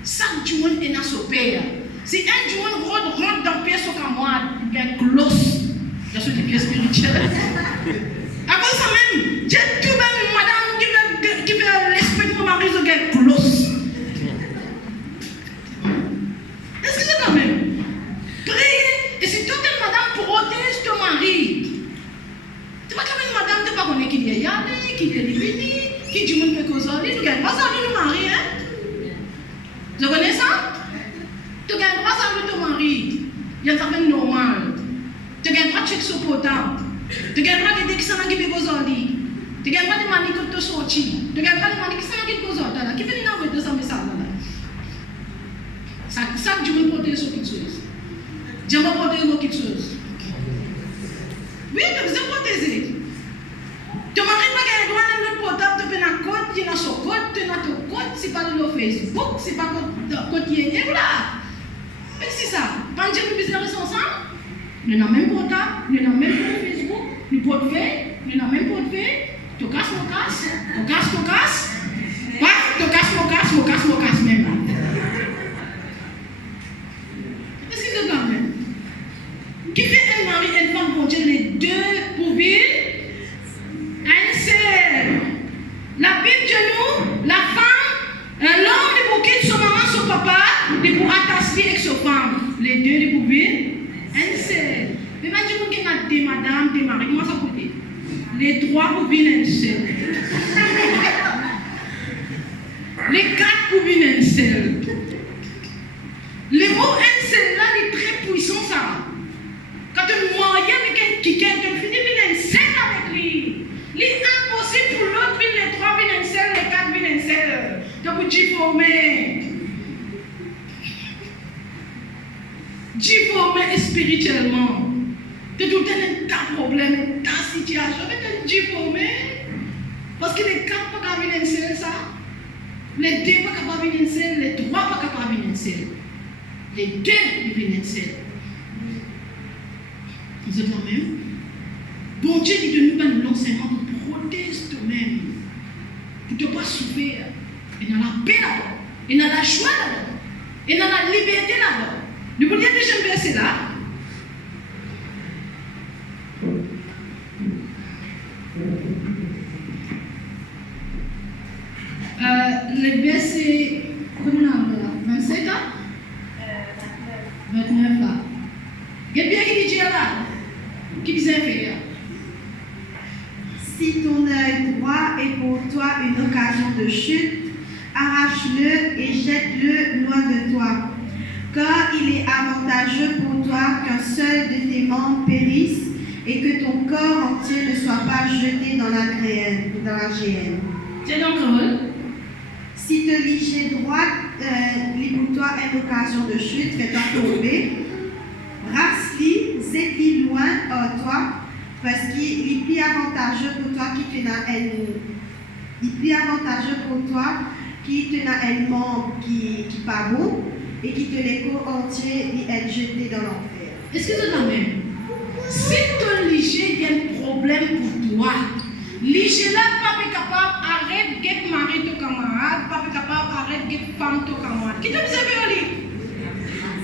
Chaque jour, tu n'as pas de payer. Si un jour, rentre dans le pied, c'est comme moi, il y a une cloche dans ce pied spirituel. À cause de ça même, j'ai tout même madame qui veut l'esprit de mon mari, il y a une cloche. Est-ce que c'est quand même? Priez. Et si toi, tu es madame, protège ton mari. Tu vois, comme une madame, tu ne sais pas connaître qui est allé, qui est venu, qui dit que tu es tu gagnes pas ça avec ton mari, hein? Vous connaissez ça? Tu gagnes pas ça avec ton mari. Il y a un travail normal. Tu gagnes pas de chèque sur potable. Tu gagnes pas de qui s'en a qui fait aujourd'hui. Tu gagnes pas de mani qui te sorti. Tu gagnes pas de mani qui s'en a qui te aujourd'hui. Qui fait une envie de ça, ça, Dieu me protège sur quelque chose. Dieu me protège sur quelque chose. Oui, mais vous êtes protégé. Tu ne m'arrives pas qu'un droit dans notre portable, tu fais un code, tu as son code, tu as ton code, c'est pas de Facebook, c'est pas code qui est là. Mais c'est ça. Quand j'ai mis business ensemble, nous n'avons même portable, nous n'avons même pas Facebook, nous n'avons pas de fait, nous n'avons même pas de fait. Tu casses mon casse, tu casses mon casse. Ouais, tu casses mon casse même. Est-ce que c'est quand même? Qui fait un mari et une femme pour Dieu, les deux pour vivre? Un seul. La Bible de nous, la femme, l'homme il pour quitter son maman, son papa, il pour attacher avec sa femme. Les deux il pour vivre? Un seul. Mais maintenant, il y a des madames, des maris, comment ça coûte? Les trois pour vivre un seul. Les quatre pour vivre un seul. Le mot un seul là, il est très puissant ça. Quand tu maries avec quelqu'un, tu finis vivre un seul avec lui. Il est impossible pour l'autre vivre les trois vivre un seul, les quatre vivre un seul. Donc tu former. Tu former spirituellement. Tu dois tenir ta problème, ta situation. Tu former. Parce que les quatre ne peuvent pas vivre un seul ça. Les deux ne peuvent pas vivre un seul, les trois ne peuvent pas vivre un seul. Les deux vivent un seul. Vous êtes la même? Bon Dieu dit de nous dans l'enseignement pour protéger toi-même. Pour ne pas souffrir. Et dans la paix là-bas. Et dans la joie là-bas. Et dans la liberté là-bas. Nous pouvons dire déjà un verset là. Le verset, comment on a 27 ans? 29 là. Il y a bien qui dit là. Qui disait inférieur. Si ton œil droit est pour toi une occasion de chute, arrache-le et jette-le loin de toi. Car il est avantageux pour toi qu'un seul de tes membres périsse et que ton corps entier ne soit pas jeté dans la géhenne. C'est donc drôle. Si te liger droite lit pour toi une occasion de chute, fais-toi tomber. Rasse-li, zette-li loin de toi, parce qu'il est plus avantageux pour toi qui te n'a un membre qui pas bon et qui te les corps entiers et être jeté dans l'enfer. Est-ce que c'est la même? Si ton liger y a un problème pour toi, liger là, pas capable, arrête de marier ton camarade, pas capable, arrête de femme ton camarade. Qui t'a dit ça, Véronique?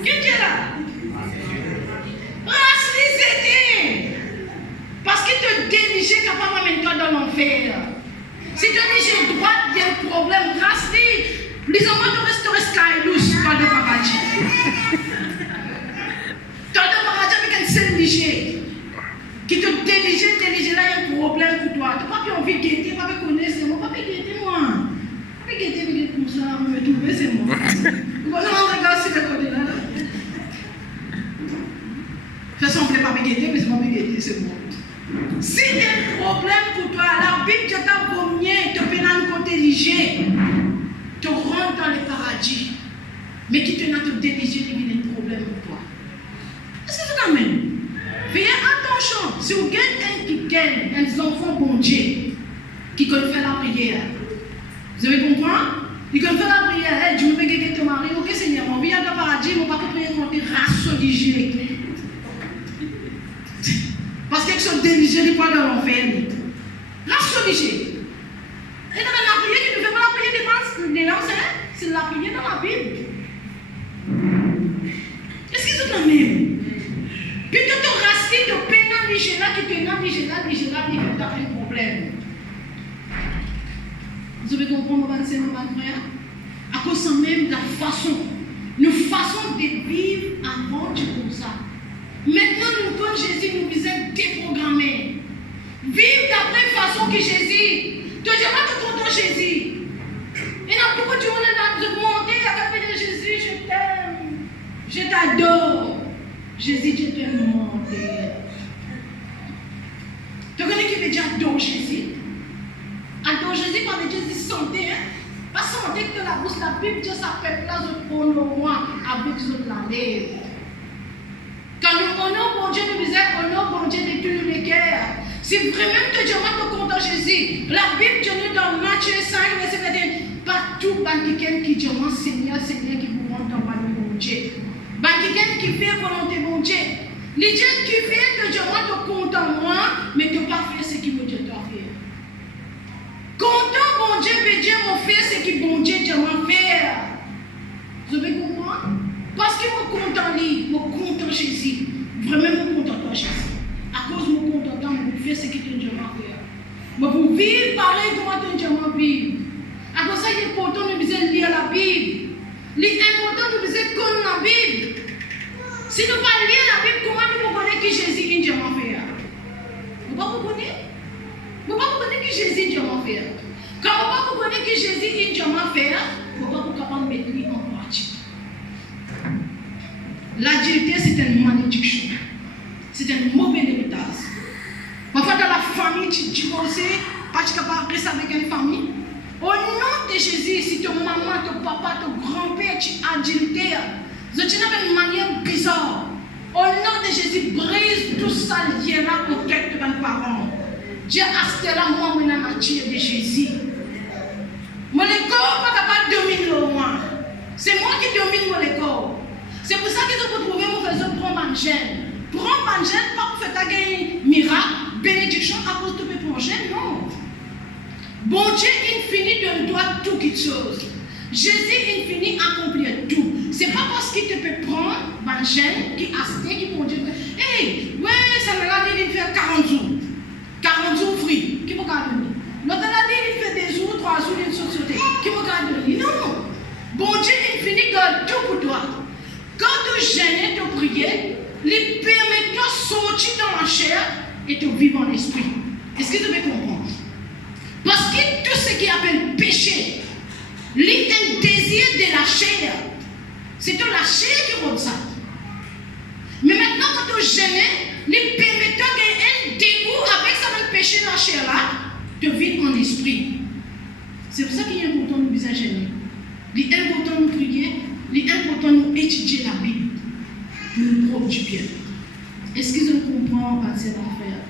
Qui est là? Race-les. Parce que te déliger capable de mettre dans l'enfer. Si tu liger droite, il y a un problème, race-les. Lisons-moi, tu restes skylus, pas de paradis. Tu as de paradis avec un seul liger. Qui te délige là, il y a un problème pour toi. Tu n'as pas envie de guetter, pas de connaître, c'est moi, pas de guetter, moi. Pas de guetter, comme ça, me trouver, c'est moi. Non, regarde, c'est le côté là. Ça semble pas me guetter, mais c'est pas me guetter, c'est moi. Si il y a un problème pour toi, la Bible te t'a promis, te pénale côté liger, te rentre dans le paradis, mais qui te n'a te déliger, il y a un problème pour toi. Est-ce que c'est quand même? Faites attention, si vous gagnez un enfant bon Dieu qui connaît faire la prière, vous avez compris? Il connaît faire la prière, hey, je me fais guérir ton mari, ok Seigneur, on vient dans le paradis, on ne va pas prier contre les races religieuses. Parce qu'ils sont déligés, ils ne pas dans l'enfer. Race religieuse. Et dans la prière, qui ne fait pas la prière des anciens, c'est la prière dans la Bible. Est-ce que c'est la même? Puis tu te racines de pénaliser là, qui te pénalise là, il y a un problème. Vous avez compris, mon frère? À cause même de la façon, une façon de vivre avant du comme ça. Maintenant, nous, comme Jésus, nous sommes déprogrammés. Vivre d'après la façon que Jésus. Tu ne dis pas que content Jésus. Et là, pourquoi tu voulais là te demander à la Jésus, je t'aime, je t'adore. Jésus, je t'aime demandé. Tu connais qui veut dire adore Jésus? Adore Jésus, pas veut dire santé. Pas santé que la bouche, la Bible, Dieu s'appelle là, je honore avec la lèvre. Quand nous honorons bon Dieu, nous disons honore bon Dieu de tout le cœur. Si vraiment tu dis, moi, tu content Jésus, la Bible dit dans Matthieu 5, verset 21, pas tout banquier qui dit, moi, Seigneur, Seigneur, qui vous montre en royaume de mon Dieu. Banquier qui fait volonté de mon Dieu. Les gens qui font que Dieu, moi, tu content moi, mais tu n'as pas fait ce qui mon Dieu t'a fait. Content, bon Dieu, mais Dieu m'a fait ce qui bon Dieu m'a fait. Vous avez compris? Parce que je suis content, je suis content Jésus. Vraiment, je suis content Jésus. À cause de mon contentement, je fais ce que Dieu m'a fait. Je peux vivre pareil comme Dieu m'a vécu. À cause de ça, il est important de lire la Bible. Il est important de connaître la Bible. Si nous ne pas lire la Bible, comment nous connaissons qui Jésus est Dieu m'a fait? Vous ne pouvez pas connaître? Vous ne pouvez pas connaître qui Jésus est Dieu m'a fait. Quand vous ne connaissez qui Jésus est Dieu m'a fait, vous ne pouvez pas mettre lui en pratique. L'adultère, c'est une malédiction. C'est un mauvais héritage. Parfois, dans la famille, tu conseilles, parce que tu pas rester avec une famille. Au nom de Jésus, si ton maman, ton papa, ton grand-père, tu adultères, tu as une manière bizarre. Au nom de Jésus, brise tout ça lien-là au tête de tes parents. Dieu a acheté la moi, dans la nature de Jésus. Mon corps n'est pas capable de dominer moi. C'est moi qui domine mon corps. C'est pour ça qu'ils ont trouvé mon faisant prendre un gène. Prendre un gène, pas pour faire gagner miracle, bénédiction à cause de mes projets, non. Bon Dieu infini donne-toi toutes les choses. Jésus infini accomplir tout. C'est pas parce qu'il te peut prendre un gène qui a acheté, qui peut dire, hey, ouais, ça me l'a dit de faire 40 jours. 40 jours free. Qui m'a donné? L'autre l'a dit de faire des jours, 3 jours d'une société. Qui m'a donné? Non. Bon Dieu infini donne tout pour toi. Quand tu gênes, tu pries, il permet de sortir dans la chair et de vivre en esprit. Est-ce que tu veux comprendre? Parce que tout ce qui appelle péché, il y a un désir de la chair. C'est la chair qui rend ça. Mais maintenant, quand tu gênes, il permet de gagner un dégoût avec ce péché dans la chair là, de vivre en esprit. C'est pour ça qu'il est important de nous gêner. Il est important de nous prier. Il est important de nous étudier la Bible pour nous prendre du bien. Est-ce qu'ils ont compris, à ces affaires?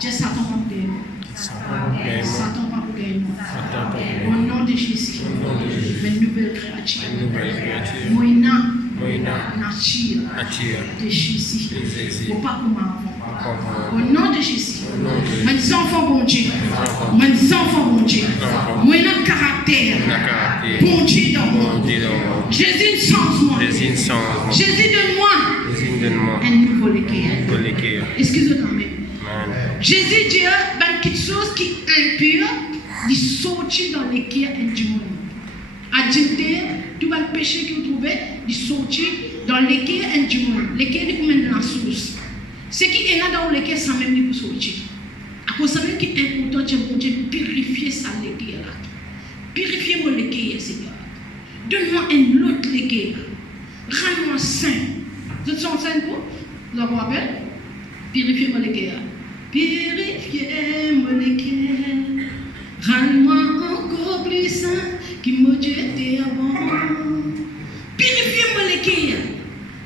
Dieu Satan pas pour gagner. Satan pas pour gagner. Au nom de Jésus, une nouvelle créature. Moïna, nature de Jésus. Il ne faut pas comme avant. Au nom de Jésus, mes enfants, bon Dieu. Mes enfants, bon Dieu. Moïna caractère. Bon Dieu dans moi. Jésus change-moi. Jésus donne-moi un nouveau équerre. Excusez-moi. Jésus dit quelque chose qui est impur, il sortit dans l'équerre du monde. Adultère, tout le péché que vous trouvez, il sortit dans l'équerre du monde. L'équerre est comme la source. Ce qui est là dans l'équerre, ça même pour sortir. À cause de ça, qui est important, Dieu purifier ça l'équerre là. Purifiez mon l'équerre, Seigneur. Donne-moi un autre l'équerre. Rends-moi saint. Vous êtes saint quoi? Vous avez rappelé? Purifiez mon l'équerre. Purifiez mon équerre, rends-moi encore plus saint qui me jetait avant. Purifiez mon équerre,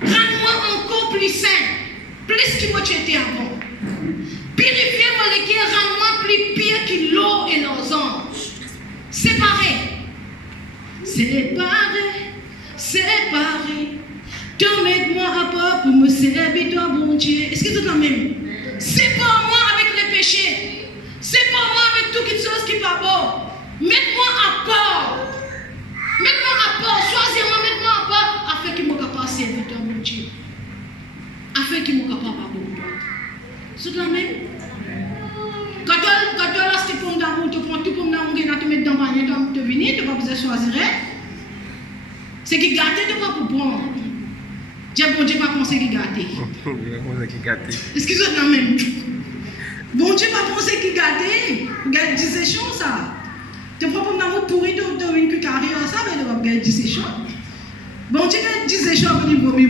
rends-moi encore plus saint, plus qui me jetait avant. Purifiez mon équerre, rends-moi plus pire que l'eau et l'orange. Séparé. Donne-moi à part pour me servir, toi, bon Dieu. Est-ce que c'est la même? C'est pas moi avec les péchés. C'est pas moi avec toutes les choses qui ne sont pas bonnes. Mets-moi à part. Choisis-moi, mets-moi à part afin qu'il me capable de servir toi, mon Dieu. Afin qu'il me capable de pardonner toi. C'est la même. Quand tu as la pomme d'amour, tu prends tout pomme d'amour, tu mets dans le panier, tu viens, tu n'as pas besoin de choisir. C'est qui gâte, tu vas pour prendre. Dieu, bon Dieu, pas penser qu'il gâté. Excusez-moi même. Bon Dieu, pas penser qu'il gâté. Regarde, c'est chaud ça. Tu prends pour l'amour pourri, tu as une carrière, ça, mais tu vas regarder, c'est chaud. Bon Dieu, c'est chaud, tu vas dire,